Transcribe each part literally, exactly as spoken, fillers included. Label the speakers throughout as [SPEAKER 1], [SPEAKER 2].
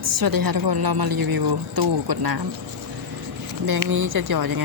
[SPEAKER 1] สวัสดีค่ะทุกคนเรามารีวิวตู้กดน้ำแบงค์นี้จะหยอดยังไง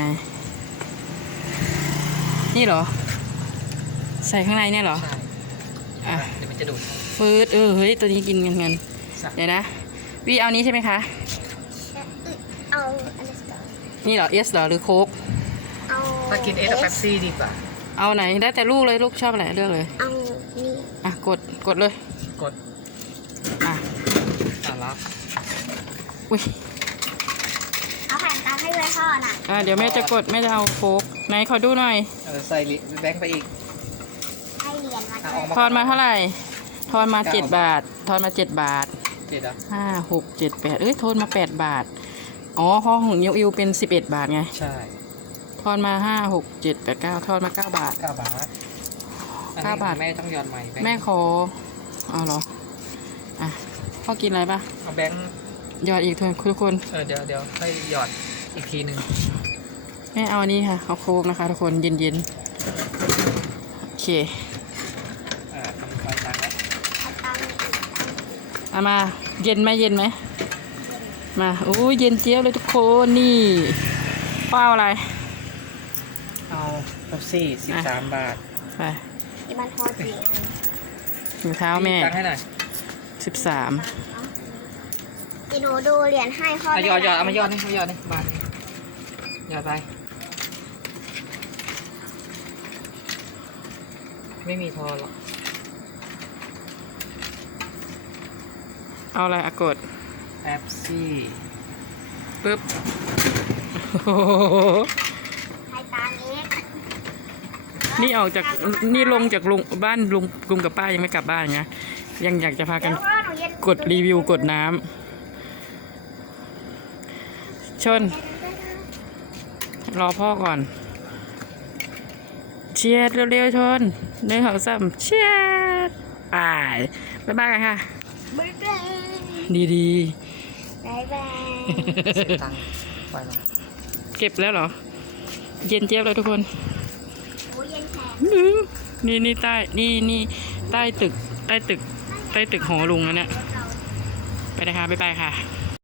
[SPEAKER 1] นี่เหรอใส่ข้างในเนี่ยเหรอ
[SPEAKER 2] ใช่อ่ะเดี๋ยวมันจะดูด
[SPEAKER 1] ฟืดเออเฮ้ยตัวนี้กินเงินเงินเดี๋ยวนะวีเอานี้ใช่ไหมคะ
[SPEAKER 3] เอาอันนี้ก่อน
[SPEAKER 1] นี่เหรอเอสเหรอหรือโค้ก
[SPEAKER 3] เอา
[SPEAKER 2] ถ้ากินเอสกับเป๊ปซี่ดีกว่า
[SPEAKER 1] เอาไหนได้แต่ลูกเลยลูกชอบอะไรเลือกเลย
[SPEAKER 3] เอานี่
[SPEAKER 1] อ่ะกดกดเลย
[SPEAKER 2] กด
[SPEAKER 1] อ่ะ
[SPEAKER 2] อ่ะรับ
[SPEAKER 1] อุ้ย
[SPEAKER 3] เอาแผ่นตามให้ด้วยพ่อน่ะ
[SPEAKER 1] อ่ะเดี๋ยวแม่จะกดแม่จะเอาโค้กไหนขอดูหน่อย
[SPEAKER 2] เออใส่แบงค์ไปอีก
[SPEAKER 3] ให้เหรียญมา
[SPEAKER 2] อ่ะออกมา
[SPEAKER 1] ทอนมาเท่าไหร่ทอนมาเจ็ดบาททอนมาเจ็ดบาท
[SPEAKER 2] เจ็ดอ่ะ
[SPEAKER 1] ห้าหกเจ็ดแปดเอ้ยทอนมาแปดบาทอ๋อห้องของยิวอิวเป็นสิบเอ็ดบาทไง
[SPEAKER 2] ใช่
[SPEAKER 1] ทอนมาห้าหกเจ็ดแปดเก้าทอนมาเก้าบาท
[SPEAKER 2] เก้าบาท
[SPEAKER 1] เก้าบาท
[SPEAKER 2] แม่ต้องย้อนใหม่
[SPEAKER 1] แม่ขอเอาเหรออ่ะพ่อกินอะไรปะ
[SPEAKER 2] เอาแบงค์
[SPEAKER 1] หยอดอีกทุกคน
[SPEAKER 2] เออเดี๋ยวเดี๋ยวให้หยอดอีกทีหนึ่ง
[SPEAKER 1] แม่เอาอันนี้ค่ะเอาโค้กนะคะทุกคนเย็นเย็นโอเค
[SPEAKER 2] อ่าทำไฟตังแล้ว
[SPEAKER 1] เอามาเย็นไหมเย็นไหมมาโอ้ยเย็นเจี๊ยบเลยทุกคนนี่ป้าอะไร
[SPEAKER 2] เอาเป๊ปซี่สิบสามบาท
[SPEAKER 1] ไป
[SPEAKER 3] ที่มันทอดสี่อัน
[SPEAKER 1] มือเท้าแม่
[SPEAKER 2] ตังให้หน่อย
[SPEAKER 1] สิบสาม
[SPEAKER 3] อีหนูดูเหรียญให้พ่อ
[SPEAKER 2] เอาหยอดหยอดเอามายอดนี่เอาหยอดนี่บาทนี่หยอดไปไม่มีทอนหรอก
[SPEAKER 1] เอาอะไรอะกด
[SPEAKER 2] เป๊ปซี่
[SPEAKER 1] ปึ๊บ
[SPEAKER 3] ให้ตามนี้
[SPEAKER 1] นี่ออกจากนี่ลงจากลุงบ้านลุงลุงกับป้ายังไม่กลับบ้านนะยังอยากจะพากันกดรีวิวกดน้ำชนรอพ่อก่อนเชียร์เร็วๆชนหนึ่งสองสามเชียร์ไปบ๊ายบายกันค่ะ
[SPEAKER 3] บ๊ายบาย
[SPEAKER 1] ดีดี
[SPEAKER 3] บ๊ายบาย
[SPEAKER 2] เสียตังค์ไปแล้ว
[SPEAKER 1] เก็บแล้วเหรอเย็นเจี๊ยบเลยทุกคน
[SPEAKER 3] โอ้เย็นแข็ง
[SPEAKER 1] นี่นี่ใต้นี่นี่ใต้ตึกใต้ตึกใต้ตึกหอลุงนั่นแหละไปนะคะบ๊ายบายค่ะ